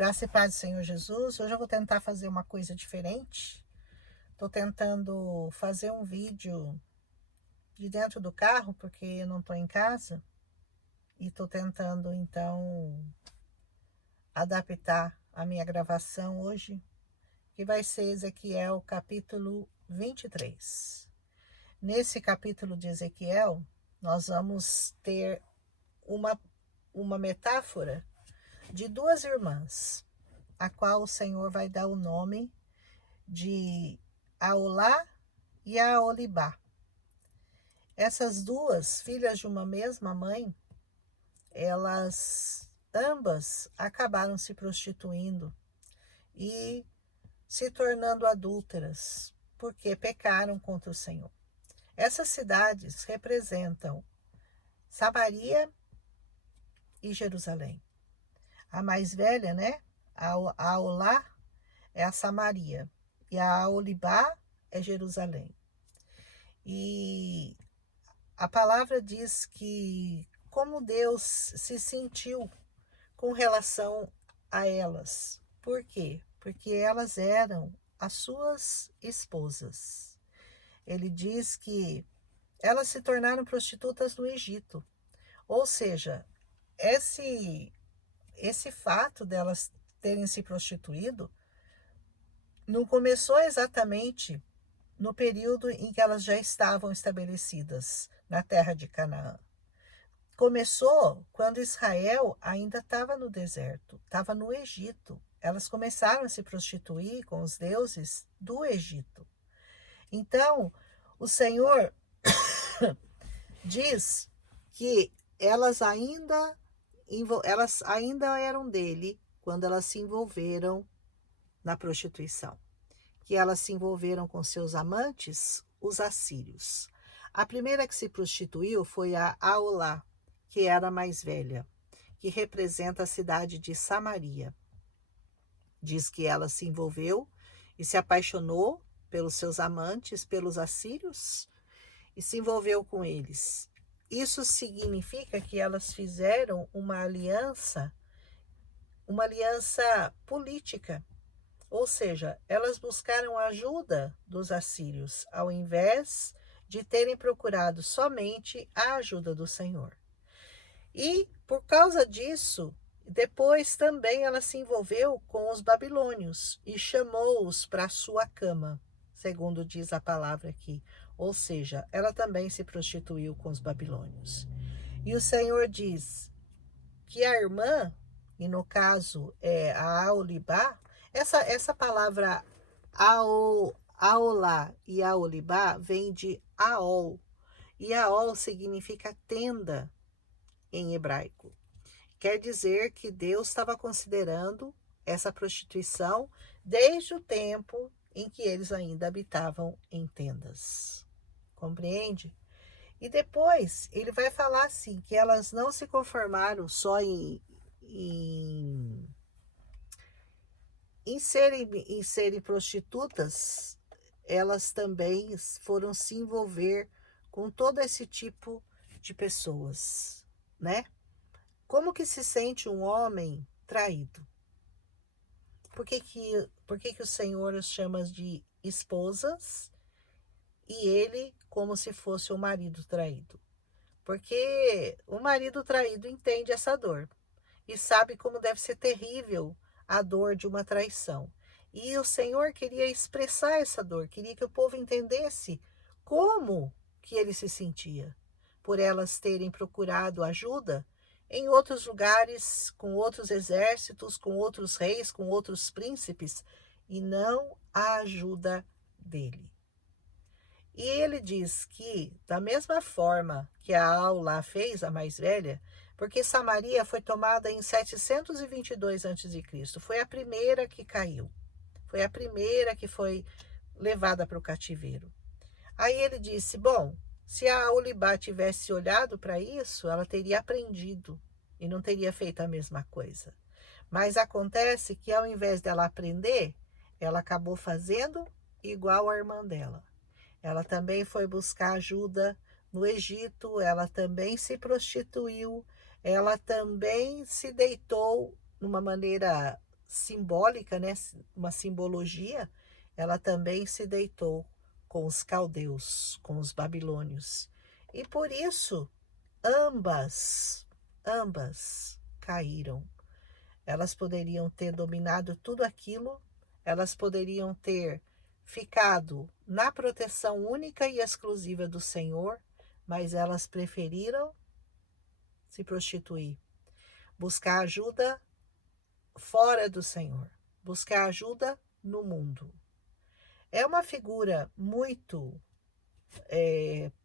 Graça e paz do Senhor Jesus. Hoje eu vou tentar fazer uma coisa diferente. Estou tentando fazer um vídeo de dentro do carro, porque eu não estou em casa. E estou tentando, então, adaptar a minha gravação hoje, que vai ser Ezequiel capítulo 23. Nesse capítulo de Ezequiel, nós vamos ter uma metáfora de duas irmãs, a qual o Senhor vai dar o nome de Aolá e Aolibá. Essas duas filhas de uma mesma mãe, elas ambas acabaram se prostituindo e se tornando adúlteras, porque pecaram contra o Senhor. Essas cidades representam Samaria e Jerusalém. A mais velha, né? A Aolá é a Samaria e a Aolibá é Jerusalém. E a palavra diz que como Deus se sentiu com relação a elas. Por quê? Porque elas eram as suas esposas. Ele diz que elas se tornaram prostitutas no Egito. Ou seja, esse fato delas terem se prostituído não começou exatamente no período em que elas já estavam estabelecidas na terra de Canaã. Começou quando Israel ainda estava no deserto, estava no Egito. Elas começaram a se prostituir com os deuses do Egito. Então, o Senhor diz que elas ainda eram dele quando elas se envolveram na prostituição, que elas se envolveram com seus amantes, os assírios. A primeira que se prostituiu foi a Aolá, que era a mais velha, que representa a cidade de Samaria. Diz que ela se envolveu e se apaixonou pelos seus amantes, pelos assírios, e se envolveu com eles. Isso significa que elas fizeram uma aliança política. Ou seja, elas buscaram a ajuda dos assírios, ao invés de terem procurado somente a ajuda do Senhor. E, por causa disso, depois também ela se envolveu com os babilônios e chamou-os para sua cama, segundo diz a palavra aqui. Ou seja, ela também se prostituiu com os babilônios. E o Senhor diz que a irmã, e no caso é a Aolibá, essa palavra Aolá e Aolibá vem de Aol. E Aol significa tenda em hebraico. Quer dizer que Deus estava considerando essa prostituição desde o tempo em que eles ainda habitavam em tendas. Compreende? E depois ele vai falar assim, que elas não se conformaram só em serem prostitutas, elas também foram se envolver com todo esse tipo de pessoas, né? Como que se sente um homem traído? Por que o Senhor os chama de esposas e ele como se fosse o marido traído? Porque o marido traído entende essa dor e sabe como deve ser terrível a dor de uma traição. E o Senhor queria expressar essa dor, queria que o povo entendesse como que ele se sentia, por elas terem procurado ajuda em outros lugares, com outros exércitos, com outros reis, com outros príncipes, e não a ajuda dele. E ele diz que, da mesma forma que a Aulá fez, a mais velha, porque Samaria foi tomada em 722 a.C., foi a primeira que caiu, foi a primeira que foi levada para o cativeiro. Aí ele disse, bom, se a Aolibá tivesse olhado para isso, ela teria aprendido e não teria feito a mesma coisa. Mas acontece que ao invés dela aprender, ela acabou fazendo igual a irmã dela. Ela também foi buscar ajuda no Egito, ela também se prostituiu, ela também se deitou numa maneira simbólica, né, uma simbologia, ela também se deitou com os caldeus, com os babilônios. E por isso, ambas caíram. Elas poderiam ter dominado tudo aquilo, elas poderiam ter ficado na proteção única e exclusiva do Senhor, mas elas preferiram se prostituir, buscar ajuda fora do Senhor, buscar ajuda no mundo. É uma figura muito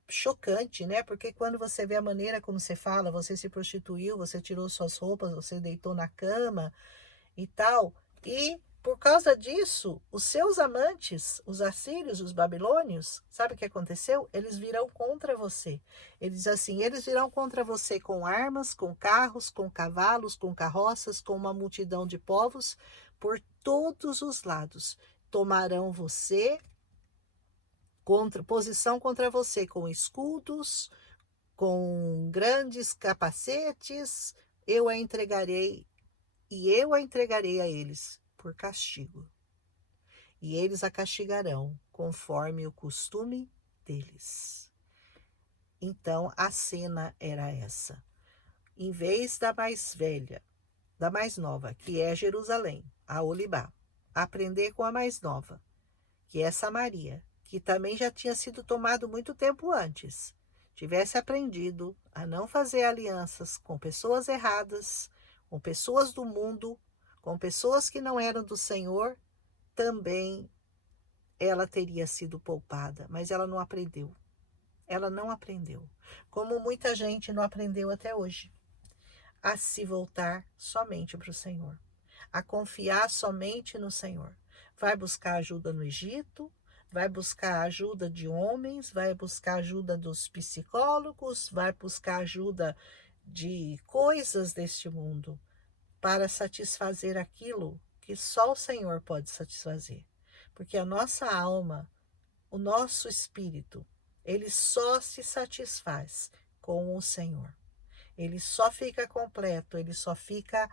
chocante, né? Porque quando você vê a maneira como você fala, você se prostituiu, você tirou suas roupas, você deitou na cama e tal, e por causa disso, os seus amantes, os assírios, os babilônios, sabe o que aconteceu? Eles virão contra você. Eles assim, eles virão contra você com armas, com carros, com cavalos, com carroças, com uma multidão de povos, por todos os lados. Tomarão você posição contra você com escudos, com grandes capacetes. Eu a entregarei e eu a entregarei a eles por castigo. E eles a castigarão conforme o costume deles. Então a cena era essa. Em vez da mais velha, da mais nova, que é Jerusalém, a Olibá, aprender com a mais nova, que é Samaria, que também já tinha sido tomado muito tempo antes, tivesse aprendido a não fazer alianças com pessoas erradas, com pessoas do mundo, com pessoas que não eram do Senhor, também ela teria sido poupada, mas ela não aprendeu. Ela não aprendeu. Como muita gente não aprendeu até hoje, a se voltar somente para o Senhor, a confiar somente no Senhor. Vai buscar ajuda no Egito, vai buscar ajuda de homens, vai buscar ajuda dos psicólogos, vai buscar ajuda de coisas deste mundo para satisfazer aquilo que só o Senhor pode satisfazer. Porque a nossa alma, o nosso espírito, ele só se satisfaz com o Senhor. Ele só fica completo, ele só fica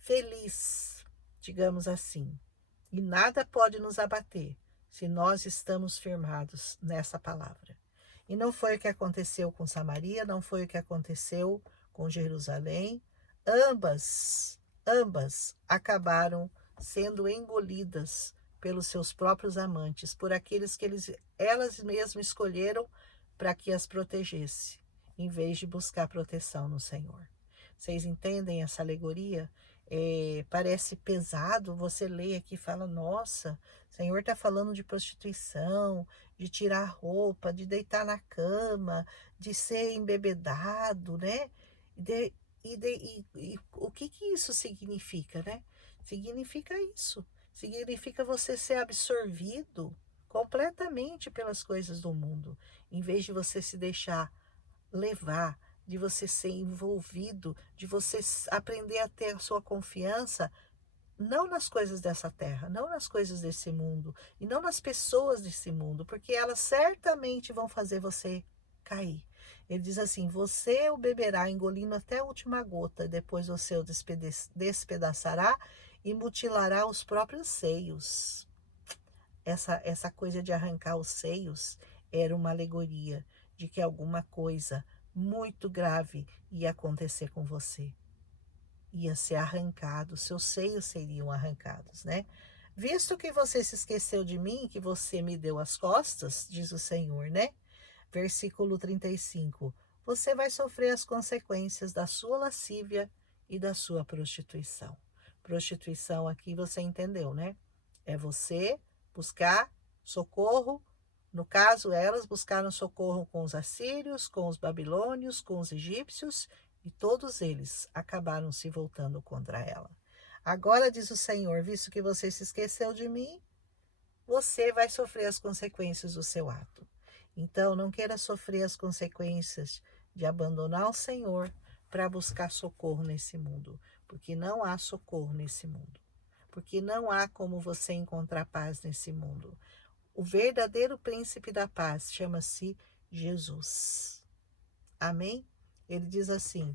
feliz, digamos assim. E nada pode nos abater se nós estamos firmados nessa palavra. E não foi o que aconteceu com Samaria, não foi o que aconteceu com Jerusalém. Ambas acabaram sendo engolidas pelos seus próprios amantes, por aqueles que elas mesmas escolheram para que as protegesse, em vez de buscar proteção no Senhor. Vocês entendem essa alegoria? Parece pesado, você lê aqui e fala, nossa, o Senhor está falando de prostituição, de tirar a roupa, de deitar na cama, de ser embebedado, né? E o que isso significa, né? Significa isso. Significa você ser absorvido completamente pelas coisas do mundo, em vez de você se deixar levar, de você ser envolvido, de você aprender a ter a sua confiança não nas coisas dessa terra, não nas coisas desse mundo e não nas pessoas desse mundo, porque elas certamente vão fazer você cair. Ele diz assim: você o beberá engolindo até a última gota, depois você o despedaçará e mutilará os próprios seios. Essa coisa de arrancar os seios era uma alegoria de que alguma coisa muito grave ia acontecer com você. Ia ser arrancado, seus seios seriam arrancados, né? Visto que você se esqueceu de mim, que você me deu as costas, diz o Senhor, né? Versículo 35. Você vai sofrer as consequências da sua lascívia e da sua prostituição. Prostituição aqui você entendeu, né? É você buscar socorro. No caso, elas buscaram socorro com os assírios, com os babilônios, com os egípcios, e todos eles acabaram se voltando contra ela. Agora diz o Senhor, visto que você se esqueceu de mim, você vai sofrer as consequências do seu ato. Então, não queira sofrer as consequências de abandonar o Senhor para buscar socorro nesse mundo, porque não há socorro nesse mundo. Porque não há como você encontrar paz nesse mundo. O verdadeiro príncipe da paz chama-se Jesus. Amém? Ele diz assim: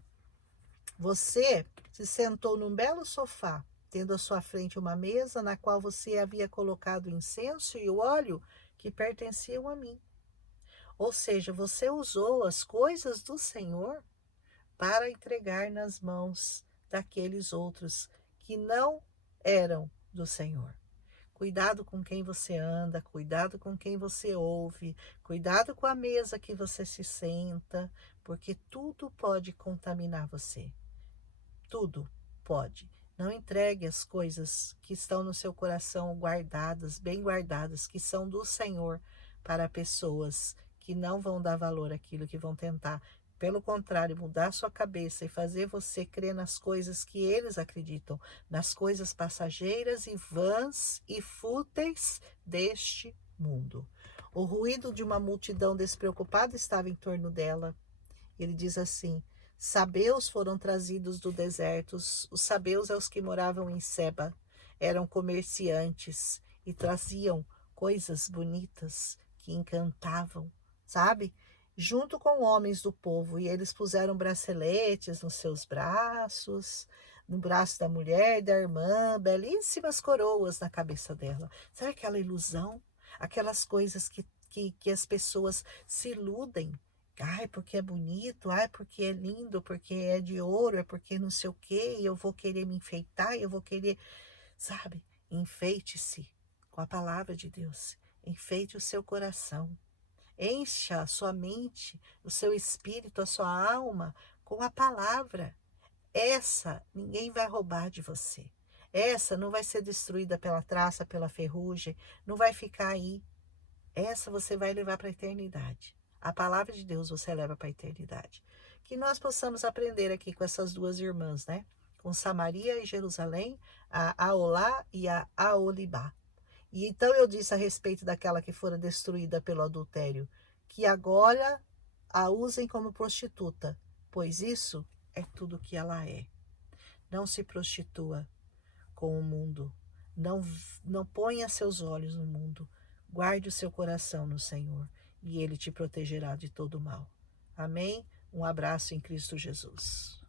você se sentou num belo sofá tendo à sua frente uma mesa na qual você havia colocado o incenso e o óleo que pertenciam a mim. Ou seja, você usou as coisas do Senhor para entregar nas mãos daqueles outros que não eram do Senhor. Cuidado com quem você anda, cuidado com quem você ouve, cuidado com a mesa que você se senta, porque tudo pode contaminar você. Tudo pode. Não entregue as coisas que estão no seu coração guardadas, bem guardadas, que são do Senhor, para pessoas que não vão dar valor àquilo, que vão tentar, pelo contrário, mudar sua cabeça e fazer você crer nas coisas que eles acreditam, nas coisas passageiras e vãs e fúteis deste mundo. O ruído de uma multidão despreocupada estava em torno dela. Ele diz assim: sabeus foram trazidos do deserto. Os sabeus é os que moravam em Seba. Eram comerciantes e traziam coisas bonitas que encantavam, sabe? Junto com homens do povo. E eles puseram braceletes nos seus braços, no braço da mulher e da irmã, belíssimas coroas na cabeça dela. Sabe aquela ilusão? Aquelas coisas que as pessoas se iludem. Ai, porque é bonito, ai, porque é lindo, porque é de ouro, é porque não sei o quê, e eu vou querer me enfeitar, eu vou querer, sabe? Enfeite-se com a palavra de Deus. Enfeite o seu coração. Encha a sua mente, o seu espírito, a sua alma com a palavra. Essa ninguém vai roubar de você. Essa não vai ser destruída pela traça, pela ferrugem, não vai ficar aí. Essa você vai levar para a eternidade. A palavra de Deus você leva para a eternidade. Que nós possamos aprender aqui com essas duas irmãs, né? Com Samaria e Jerusalém, a Aolá e a Aolibá. E então eu disse a respeito daquela que fora destruída pelo adultério, que agora a usem como prostituta, pois isso é tudo que ela é. Não se prostitua com o mundo. Não, não ponha seus olhos no mundo. Guarde o seu coração no Senhor e Ele te protegerá de todo mal. Amém? Um abraço em Cristo Jesus.